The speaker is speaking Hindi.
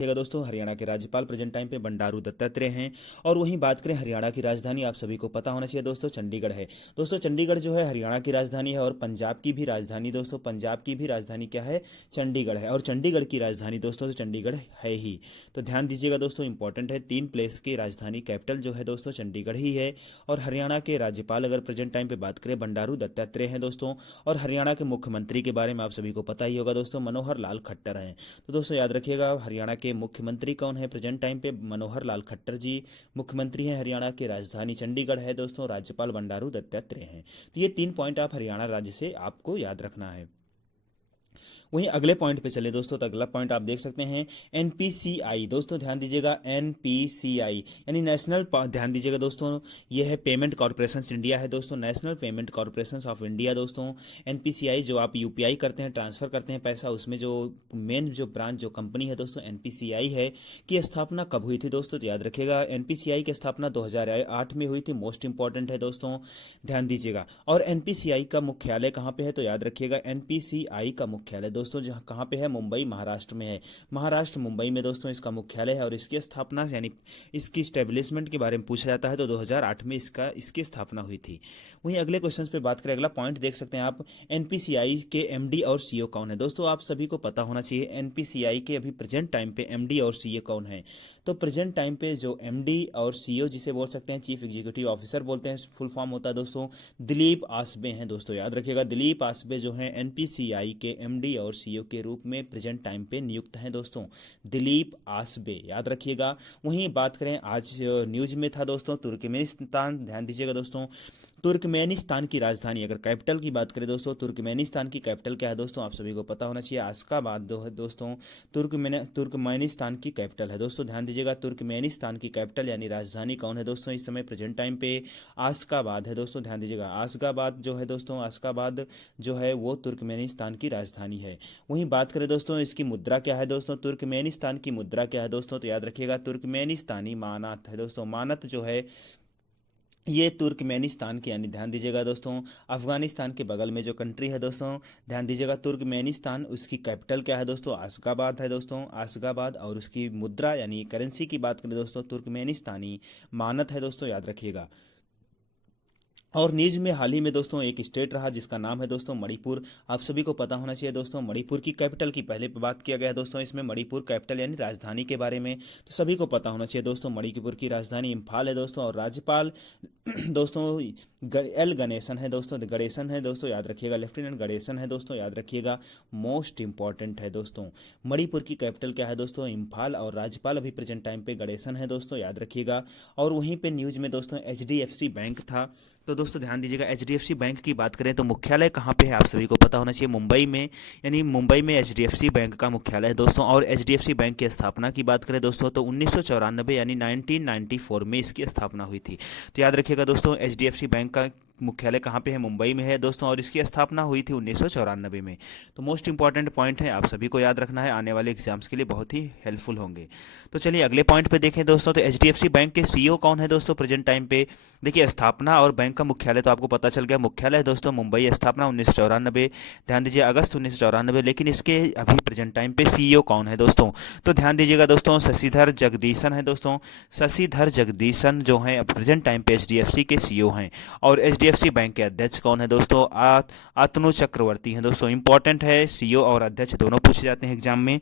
देखिएगा दोस्तों, हरियाणा के राज्यपाल प्रेजेंट टाइम पे बंडारू दत्तात्रेय हैं। और वहीं बात करें हरियाणा की राजधानी, आप सभी को पता होना चाहिए दोस्तों, चंडीगढ़ है। दोस्तों चंडीगढ़ जो है हरियाणा की राजधानी है और पंजाब की भी राजधानी, दोस्तों पंजाब की भी राजधानी क्या है, चंडीगढ़ है। और चंडीगढ़ की राजधानी दोस्तों तो चंडीगढ़ है ही। तो ध्यान दीजिएगा दोस्तों, इंपॉर्टेंट है, 3 प्लेस की राजधानी कैपिटल जो है दोस्तों चंडीगढ़ ही है। और हरियाणा के राज्यपाल अगर प्रेजेंट टाइम पे बात करें, बंडारू दत्तात्रेय हैं दोस्तों। और हरियाणा के मुख्यमंत्री के बारे में आप सभी को पता ही होगा दोस्तों, मनोहर लाल खट्टर हैं। तो दोस्तों याद रखिएगा, हरियाणा के मुख्यमंत्री कौन है प्रेजेंट टाइम पे, मनोहर लाल खट्टर जी मुख्यमंत्री हैं हरियाणा के। राजधानी चंडीगढ़ है दोस्तों, राज्यपाल बंडारू दत्तात्रेय हैं। तो ये 3 पॉइंट आप हरियाणा राज्य से आपको याद रखना है। वहीं अगले पॉइंट पे चले दोस्तों, तो अगला पॉइंट आप देख सकते हैं एनपीसीआई। दोस्तों ध्यान दीजिएगा, एनपीसीआई यानी नेशनल, ध्यान दीजिएगा दोस्तों, ये है पेमेंट कॉर्पोरेशन इंडिया है दोस्तों, national payment corporation of India दोस्तों। एनपीसीआई जो आप यूपीआई करते हैं, ट्रांसफर करते हैं पैसा, उसमें जो मेन जो ब्रांच जो कंपनी है दोस्तों एनपीसीआई है, की स्थापना कब हुई थी दोस्तों, तो याद रखिएगा एनपीसीआई की स्थापना 2008 में हुई थी। मोस्ट इंपॉर्टेंट है दोस्तों, ध्यान दीजिएगा। और एनपीसीआई का मुख्यालय कहाँ पे है, तो याद रखिएगा एनपीसीआई का मुख्यालय दोस्तों जहाँ कहाँ पे है, मुंबई महाराष्ट्र में है। महाराष्ट्र मुंबई में दोस्तों इसका मुख्यालय है। और इसकी स्थापना यानी इसकी स्टेब्लिशमेंट के बारे में पूछा जाता है तो 2008 में इसकी स्थापना हुई थी। वहीं अगले क्वेश्चन पे बात करें, अगला पॉइंट देख सकते हैं आप, एनपीसीआई के एमडी और सीईओ कौन है। दोस्तों आप सभी को पता होना चाहिए एनपीसीआई के अभी प्रेजेंट टाइम पे एमडी और सीईओ कौन है। तो प्रेजेंट टाइम पे जो एमडी और सीईओ जिसे बोल सकते हैं चीफ एग्जीक्यूटिव ऑफिसर बोलते हैं, फुल फॉर्म होता है दोस्तों दिलीप आसबे हैं। दोस्तों याद रखिएगा, दिलीप आसबे जो हैं एनपीसीआई के एमडी और सीईओ के रूप में प्रेजेंट टाइम पे नियुक्त हैं दोस्तों, दिलीप आसबे, याद रखिएगा। वहीं बात करें, आज न्यूज में था दोस्तों तुर्कमेनिस्तान, ध्यान दीजिएगा दोस्तों, तुर्कमेनिस्तान की राजधानी, अगर कैपिटल की बात करें दोस्तों, तुर्कमेनिस्तान की कैपिटल क्या है दोस्तों, आप सभी को पता होना चाहिए अशखाबाद दोस्तों। तुर्कमेनिस्तान की कैपिटल है दोस्तों, ध्यान दीजिएगा, तुर्कमेनिस्तान की कैपिटल यानी राजधानी कौन है दोस्तों इस समय प्रेजेंट टाइम पे, अशखाबाद है दोस्तों, ध्यान दीजिएगा। अशखाबाद जो है दोस्तों, अशखाबाद जो है वो तुर्कमेनिस्तान की राजधानी है। वहीं बात करें दोस्तों, इसकी मुद्रा क्या है दोस्तों, तुर्कमेनिस्तान की मुद्रा क्या है दोस्तों, तो याद रखिएगा तुर्कमेनिस्तानी मानत है दोस्तों। मानत जो है ये तुर्कमेनिस्तान की, यानी ध्यान दीजिएगा दोस्तों, अफगानिस्तान के बगल में जो कंट्री है दोस्तों, ध्यान दीजिएगा तुर्कमेनिस्तान, उसकी कैपिटल क्या है दोस्तों, अशखाबाद है दोस्तों, अशखाबाद। और उसकी मुद्रा यानी करेंसी की बात करें दोस्तों, तुर्कमेनिस्तानी मानत है दोस्तों, याद रखिएगा। और न्यूज में हाल ही में दोस्तों एक स्टेट रहा जिसका नाम है दोस्तों मणिपुर, आप सभी को पता होना चाहिए दोस्तों। मणिपुर की कैपिटल की पहले बात किया गया दोस्तों, इसमें मणिपुर कैपिटल यानी राजधानी के बारे में, तो सभी को पता होना चाहिए दोस्तों, मणिपुर की राजधानी इम्फाल है दोस्तों। और राज्यपाल दोस्तों एल गणेशन है दोस्तों, गणेशन है दोस्तों, याद रखिएगा, लेफ्टिनेंट गणेशन है दोस्तों, याद रखिएगा, मोस्ट इंपॉर्टेंट है दोस्तों। मणिपुर की कैपिटल क्या है दोस्तों, इम्फाल। और राज्यपाल अभी प्रेजेंट टाइम पे गणेशन है दोस्तों, याद रखिएगा। और वहीं पे न्यूज में दोस्तों एचडीएफसी बैंक था, तो दोस्तों ध्यान दीजिएगा, एचडीएफसी बैंक की बात करें तो मुख्यालय कहाँ पे है, आप सभी को पता होना चाहिए, मुंबई में, यानी मुंबई में एचडीएफसी बैंक का मुख्यालय है दोस्तों। और एचडीएफसी बैंक की स्थापना की बात करें दोस्तों तो 1994 यानी 1994 में इसकी स्थापना हुई थी। तो याद रखिएगा दोस्तों, एचडीएफसी बैंक का मुख्यालय कहाँ पे है, मुंबई में है दोस्तों। और इसकी स्थापना हुई थी 1994 में। तो मोस्ट इंपॉर्टेंट पॉइंट है, आप सभी को याद रखना है, आने वाले एग्जाम्स के लिए बहुत ही हेल्पफुल होंगे। तो चलिए अगले पॉइंट पे देखें दोस्तों, तो एचडीएफसी बैंक के सीईओ कौन है दोस्तों प्रेजेंट टाइम पे। देखिए स्थापना और बैंक का मुख्यालय तो आपको पता चल गया, मुख्यालय है दोस्तों मुंबई, स्थापना 1994, ध्यान दीजिए अगस्त 1994। लेकिन इसके अभी प्रेजेंट टाइम पे सीईओ कौन है दोस्तों, तो ध्यान दीजिएगा दोस्तों, शशिधर जगदीशन है दोस्तों, शशिधर जगदीशन जो है प्रेजेंट टाइम पे एचडीएफसी के सीईओ हैं। और एचडीएफसी बैंक के अध्यक्ष कौन है दोस्तों, अतनु चक्रवर्ती हैं दोस्तों। इंपॉर्टेंट है, सीईओ और अध्यक्ष दोनों पूछे जाते हैं एग्जाम में।